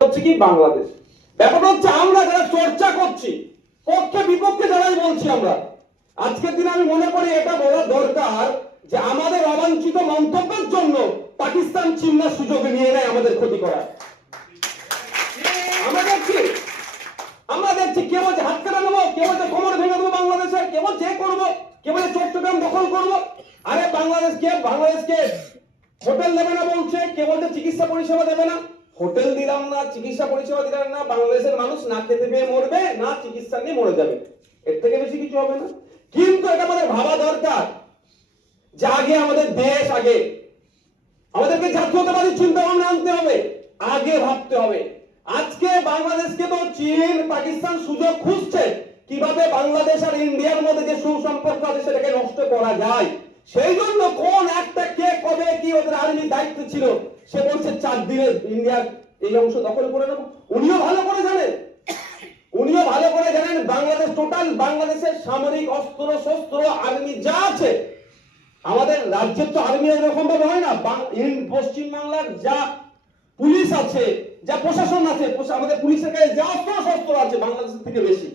হচ্ছে কি বাংলাদেশ? ব্যাপারটা হচ্ছে আমরা যারা চর্চা করছি, পক্ষে বিপক্ষে যারাই বলছি আমরা, আজকের দিনে আমি মনে করি এটা বলা দরকার যে আমাদের অবাঞ্ছিত মন্তব্যের জন্য পাকিস্তান চিন্না সুযোগ নিয়ে নেয় আমাদের ক্ষতি করার আমরা দেখছি আমরা দেখছি কেউ বলছে হাত কেটে নেব কেউ বলছে কোমর ভেঙে দেবো বাংলাদেশের কেউ এ করব কেউ বলছে চট্টগ্রাম দখল করব। আরে বাংলাদেশকে বাংলাদেশকে হোটেল দেবে না বলছে, কে বলছে চিকিৎসা পরিষেবা দেবে না। হোটেল দিলাম না, চিকিৎসা পরিষেবা দিলাম না, বাংলাদেশের মানুষ না খেতে পেয়ে মরবে, না চিকিৎসা নিয়ে মরে যাবে। এর থেকে বেশি কিছু হবে না। কিন্তু এটা আমাদের ভাবা দরকার। যে আগে আমাদের দেশ আগে। আমাদেরকে জাতীয়তাবাদী চিন্তা ভাবনা আনতে হবে। আগে ভাবতে হবে। আজকে বাংলাদেশকে তো চীন, পাকিস্তান সুযোগ খুঁজছে। কীভাবে বাংলাদেশ আর ইন্ডিয়ার মধ্যে যে সুসম্পর্ক আছে সেটাকে নষ্ট করা যায়? সেই জন্য কোন একটা কে কবে কি ওদের আর্মির দায়িত্ব ছিল? সে বলছে, চার দিনে ইন্ডিয়ার এই অংশ দখল করে নেব। উনিও ভালো করে জানেন। উনিও ভালো করে জানেন, বাংলাদেশ, টোটাল বাংলাদেশের সামরিক অস্ত্র, শস্ত্র, আর্মি যা আছে, আমাদের রাজ্যের তো আর্মি এরকম ভাবে হয় না। পশ্চিম বাংলার যা পুলিশ আছে, যা প্রশাসন আছে আমাদের পুলিশের কাছে যা অস্ত্র, শস্ত্র আছে বাংলাদেশের থেকে বেশি।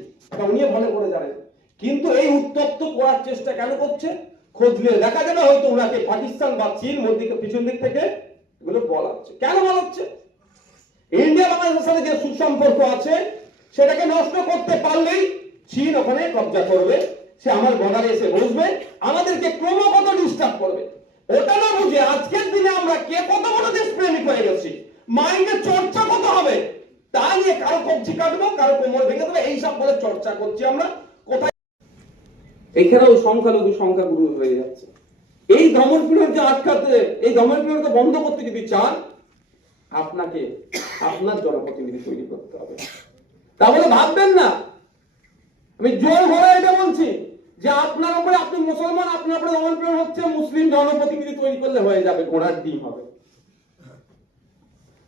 উনিও ভালো করে জানেন। কিন্তু এই উত্তপ্ত করার চেষ্টা কেন করছে? খোঁজলে দেখা যাবে হয়তো ওনাকে পাকিস্তান বা চীন মধ্যে পিছন দিক থেকে এগুলো বলাচ্ছে কেন বলাচ্ছে ইন্ডিয়া বাংলাদেশের সাথে যে সুসম্পর্ক আছে, সেটাকে নষ্ট করতে পারলেই চীন ওখানে কবজা করবে, সে আমার বর্ডারে এসে বসবে, আমাদেরকে ক্রমাগত ডিস্টার্ব করবে। ওটা না বুঝে আজকের দিনে আমরা কে কত বড় দেশপ্রেমিক হয়ে গেছি। মাইন্ডে চর্চা কত হবে? তা নিয়ে কারও কবজি কাটবো, কারও কোমর ভেঙে দেবো, এইসব বলে চর্চা করছি আমরা। কোথায়? এখানেও সংখ্যালঘু সংখ্যাগুরু হয়ে যাচ্ছে। এই দমন পীড়নকে আটকাতে, এই দমন পীড়নকে বন্ধ করতে যদি চান, আপনাকে আপনার জনপ্রতিনিধি তৈরি করতে হবে। তাহলে ভাববেন না। আমি জোর ভরে এটা বলছি যে আপনার উপরে আপনি মুসলমান, আপনার উপরে দমন পীড়ন হচ্ছে, মুসলিম জনপ্রতিনিধি তৈরি করলে হয়ে যাবে, ঘোড়ার ডিম হবে।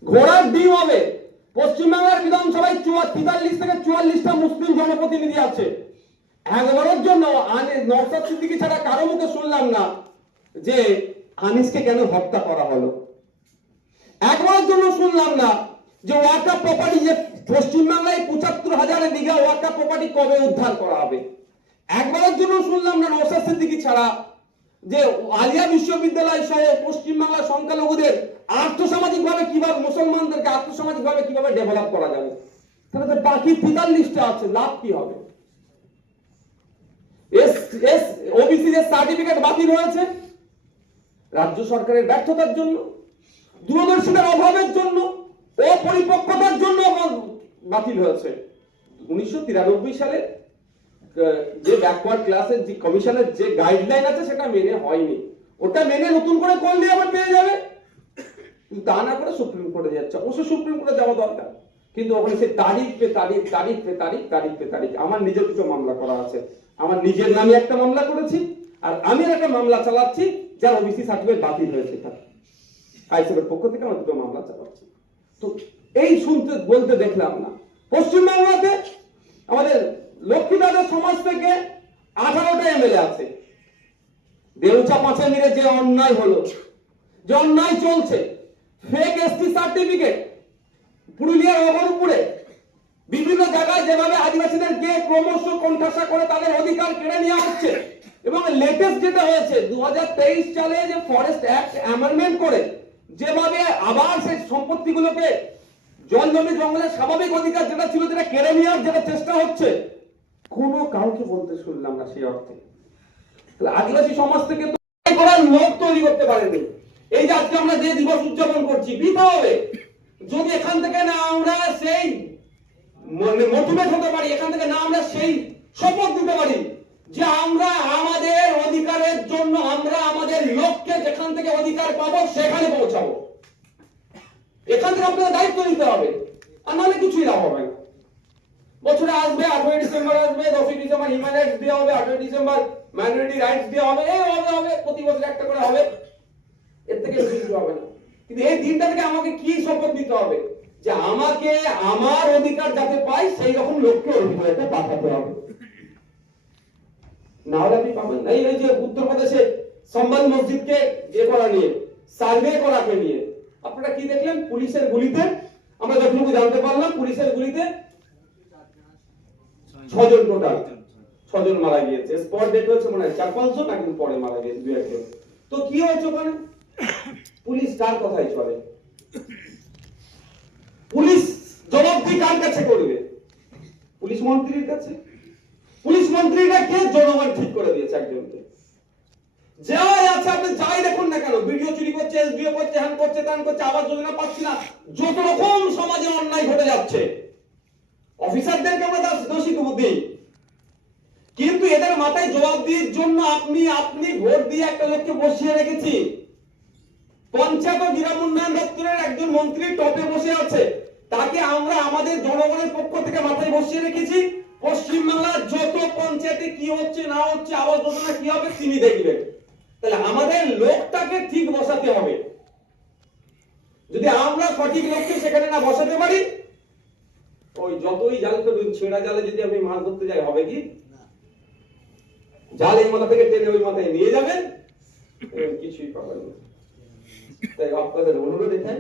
ঘোড়ার ডিম হবে। পশ্চিমবাংলার বিধানসভায় চুয়া- তেতাল্লিশ থেকে চুয়াল্লিশটা মুসলিম জনপ্রতিনিধি আছে। একবারের জন্য নওশাদ সিদ্দিকী ছাড়া কারও মুখে শুনলাম না। যে আনিসকে কেন হত্যা করা হলো? একবারের জন্য শুনলাম না যে ওয়াকা প্রপার্টি যে পশ্চিমবাংলায় পঁচাত্তর হাজারের বিঘা ওয়াকা প্রপার্টি কবে উদ্ধার করা হবে? একবারের জন্য শুনলাম না নওশাদ সিদ্দিকী ছাড়া যে আলিয়া বিশ্ববিদ্যালয় সহ পশ্চিমবাংলার সংখ্যালঘুদের আর্থসামাজিক ভাবে কীভাবে মুসলমানদেরকে আর্থসামাজিক ভাবে কীভাবে ডেভেলপ করা যাবে? তাহলে বাকি তেতাল্লিশটা আছে, লাভ কি হবে? এস এস ওবিসি যে সার্টিফিকেট বাতিল হয়েছে রাজ্য সরকারের ব্যর্থতার জন্য, দূরদর্শিতার অভাবের জন্য, অপরিপক্কতার জন্য বাতিল হয়েছে। উনিশশো তিরানব্বই সালে যে ব্যাকওয়ার্ড ক্লাসের যে কমিশনের যে গাইডলাইন আছে, সেটা মেনে হয়নি। ওটা মেনে নতুন করে করলে আবার পেয়ে যাবে? তা না করে সুপ্রিম কোর্টে যাচ্ছে। অবশ্য সুপ্রিম কোর্টে যাওয়া দরকার। কিন্তু ওখানে সে তারিখ পে তারিখ তারিখ পে তারিখ তারিখ পে তারিখ, আমার নিজের দুটো মামলা করা আছে। আমার নিজের নামে একটা মামলা করেছি। আর আমি একটা মামলা চালাচ্ছি, যার ওবিসি সার্টিফিকেট বাতিল হয়েছে তার। আইসিএফের পক্ষ থেকে আমরা দুটো মামলা চালাচ্ছি। তো এই শুনতে, বলতে দেখলাম না। পশ্চিমবাংলাতে আমাদের লক্ষ্মীদাদের সমাজ থেকে আঠারোটা এমএলএ আছে। দেউচা পাঁচে মিলে যে অন্যায় হলো, যে অন্যায় চলছে ফেক এসটি সার্টিফিকেট পুরুলিয়ার অবরপুরে বিভিন্ন জায়গায় যেভাবে আদিবাসীদেরকে ক্রমশ কণ্ঠাসা করে তাদের অধিকার কেড়ে নেওয়া হচ্ছে এবং লেটেস্ট যেটা হয়েছে, দুহাজার তেইশ সালে যে ফরেস্ট অ্যাক্ট অ্যামেন্ডমেন্ট করে, যেভাবে আবার সেই সম্পত্তিগুলোকে জল জমি জঙ্গলের স্বাভাবিক অধিকার যেটা ছিল যেটা কেড়ে নেওয়ার যেটা চেষ্টা হচ্ছে, কোনো কাউকে বলতে শুনলাম না সেই অর্থে। আদিবাসী সমাজ থেকে করার লোক তৈরি করতে পারেনি। এই যে আজকে আমরা যে দিবস উদযাপন করছি হবে। যদি এখান থেকে না আমরা সেই মোটিভেট হতে পারি, এখান থেকে না আমরা সেই শপথ দিতে পারি সেখানে পৌঁছাবো। এখান থেকে আপনাদের দায়িত্ব নিতে হবে, আর নাহলে কিছুই লাভ হবে বছরে আসবে, আঠেরোই ডিসেম্বর আসবে, দশই ডিসেম্বর হিউম্যান রাইটস দেওয়া হবে, আঠেরোই ডিসেম্বর মাইনরিটি রাইটস দেওয়া হবে, এই হবে হবে, প্রতি বছর একটা করে হবে। এর থেকে কিছু হবে না। কিন্তু এই দিনটা থেকে আমাকে কি শপথ দিতে হবে? যে আমাকে আমার অধিকার যাতে পাই, সেই রকম লক্ষ্যে অধিকারটা পাঠাতে হবে। না হলে আপনি পাবেন না। এই যে উত্তরপ্রদেশে সম্বাদ মসজিদকে যে করা নিয়ে। সার্ভে করাকে নিয়ে। আপনারা কি দেখলেন? পুলিশের গুলিতে, আমরা যতটুকু জানতে পারলাম, পুলিশের গুলিতে ছজন টোটাল ছজন মারা গিয়েছে। স্পট ডেট হয়েছে মনে হয় চার পাঁচজন কিন্তু পরে মারা গিয়েছে, দু একজন। তো কি হয়েছে ওখানে? পুলিশ কার কথাই চলে? পুলিশ জবাবদি কার কাছে করবে? পুলিশ মন্ত্রীর কাছে। পুলিশ মন্ত্রীরা কে জনগণ ঠিক করে দিয়েছে একজনকে? যাই দেখুন ভিডিও চুরি সমাজে অন্যায় ঘটে যাচ্ছে। পঞ্চায়েত ও গ্রাম উন্নয়ন দপ্তরের একজন মন্ত্রী টপে বসে আছে। তাকে আমরা আমাদের জনগণের পক্ষ থেকে মাথায় বসিয়ে রেখেছি। পশ্চিমবাংলার যত পঞ্চায়েতে কি হচ্ছে, না হচ্ছে, আবাস যোজনা কি হবে, তিনি দেখবেন। তাহলে আমাদের লোকটাকে ঠিক বসাতে হবে। যদি আমরা সঠিক লোককে সেখানে না বসাতে পারি ওই যতই জাল ফেলুন ছেঁড়া জালে যদি আপনি মাছ ধরতে যাই হবে কি? জাল এই মাথা থেকে টেনে ওই মাথায় নিয়ে যাবেন কিছুই পাবেন না। তাই আপনাদের অনুরোধ এটাই